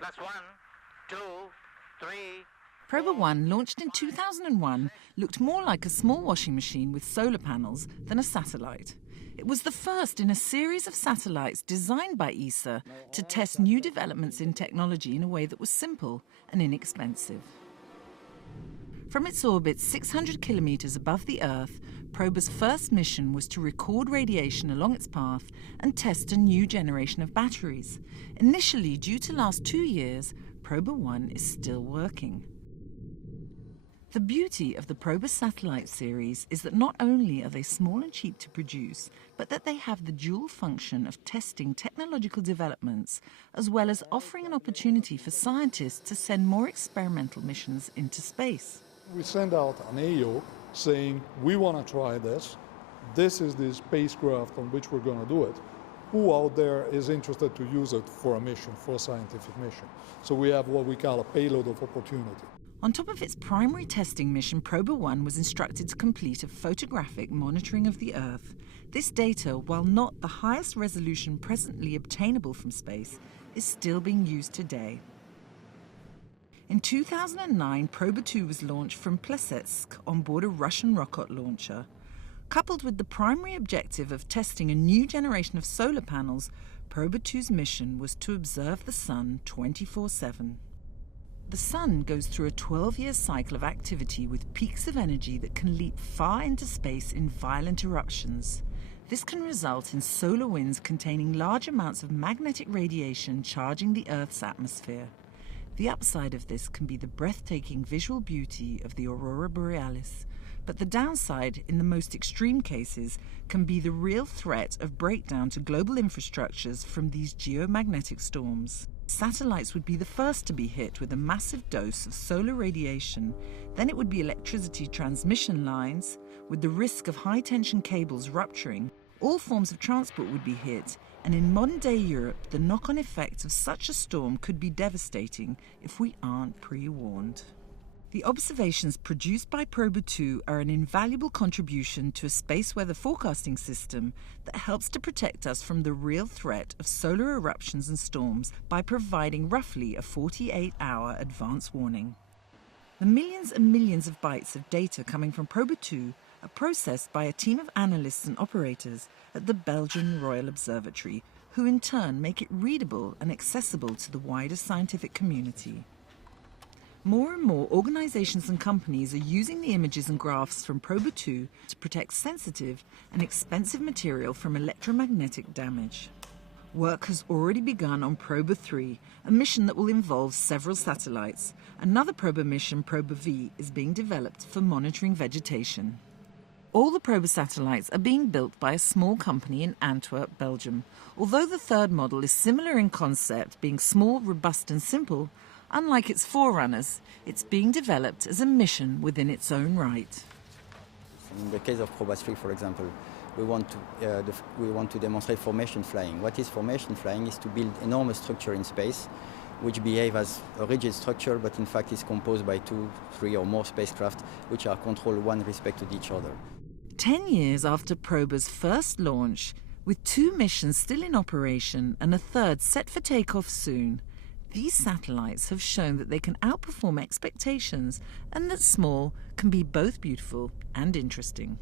Plus 1, 2, 3... Proba 1, launched in 2001, looked more like a small washing machine with solar panels than a satellite. It was the first in a series of satellites designed by ESA to test new developments in technology in a way that was simple and inexpensive. From its orbit 600 kilometers above the Earth, Proba's first mission was to record radiation along its path and test a new generation of batteries. Initially due to last 2 years, Proba 1 is still working. The beauty of the Proba satellite series is that not only are they small and cheap to produce, but that they have the dual function of testing technological developments, as well as offering an opportunity for scientists to send more experimental missions into space. We send out an AO saying, we want to try this. This is the spacecraft on which we're going to do it. Who out there is interested to use it for a mission, for a scientific mission? So we have what we call a payload of opportunity. On top of its primary testing mission, Proba 1 was instructed to complete a photographic monitoring of the Earth. This data, while not the highest resolution presently obtainable from space, is still being used today. In 2009, Proba 2 was launched from Plesetsk on board a Russian rocket launcher. Coupled with the primary objective of testing a new generation of solar panels, Proba 2's mission was to observe the Sun 24/7. The Sun goes through a 12-year cycle of activity with peaks of energy that can leap far into space in violent eruptions. This can result in solar winds containing large amounts of magnetic radiation charging the Earth's atmosphere. The upside of this can be the breathtaking visual beauty of the aurora borealis, but the downside, in the most extreme cases, can be the real threat of breakdown to global infrastructures from these geomagnetic storms. Satellites would be the first to be hit with a massive dose of solar radiation. Then it would be electricity transmission lines, with the risk of high-tension cables rupturing. All forms of transport would be hit, and in modern-day Europe, the knock-on effects of such a storm could be devastating if we aren't pre-warned. The observations produced by Proba 2 are an invaluable contribution to a space weather forecasting system that helps to protect us from the real threat of solar eruptions and storms by providing roughly a 48-hour advance warning. The millions and millions of bytes of data coming from Proba 2 are processed by a team of analysts and operators at the Belgian Royal Observatory, who in turn make it readable and accessible to the wider scientific community. More and more organizations and companies are using the images and graphs from Proba 2 to protect sensitive and expensive material from electromagnetic damage. Work has already begun on Proba 3, a mission that will involve several satellites. Another Proba mission, Proba V, is being developed for monitoring vegetation. All the Proba satellites are being built by a small company in Antwerp, Belgium. Although the third model is similar in concept, being small, robust and simple, unlike its forerunners, it's being developed as a mission within its own right. In the case of Proba 3, for example, we want to demonstrate formation flying. What is formation flying is to build enormous structure in space, which behave as a rigid structure, but in fact is composed by 2, 3 or more spacecraft, which are controlled one respect to each other. 10 years after Proba's first launch, with 2 missions still in operation and a third set for takeoff soon, these satellites have shown that they can outperform expectations and that small can be both beautiful and interesting.